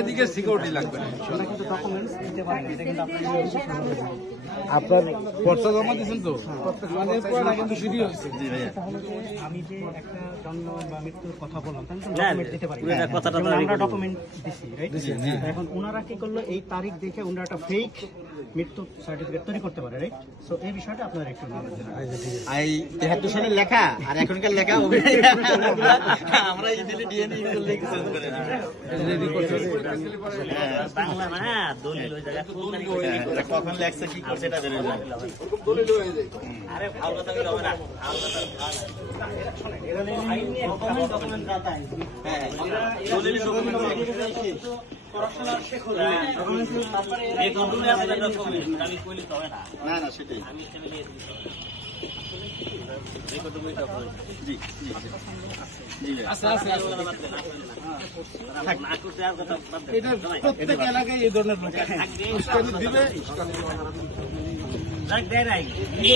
এদিকে সিকিউরিটি লাগবে না। কিন্তু ডকুমেন্টস দিতে পারেন এটা কিন্তু আপনার পর্চা জমা দিয়েছেন তো মানে আমি যে একটা জন্ম বা মৃত্যুর কথা বললাম তাহলে তো ডকুমেন্ট দিতে পারি। আমরা ডকুমেন্ট দিছি রাইট এখন ওনারা কি করল? এই তারিখ দেখে ওনারা একটা ফেক মৃত্যু সার্টিফিকেট তৈরি করতে পারে রাইট সো এই বিষয়টা আপনার একটু। এই তেহাত্তর সালের লেখা আর এখনকার লেখা আমরা ইজিলি ডিএনএ করে বাংলা না দলিল ওই জায়গায় কোন তারিখে কখন লেখছে কি করছে এটা বেরোয় যাবে আরে ফাউল কথা বলে হবে না। ফাউল কথা হ্যাঁ দলিল ডকুমেন্ট এই গন্ডুলে আপনাদের ডকুমেন্ট আমি কইলে তো হবে না না না সেটাই আমি এখানে নিয়ে দিতে এই কথা বাদ দেন। এটা প্রত্যেক এলাকায় এই ধরনের লোক দিবে দেয় নাই।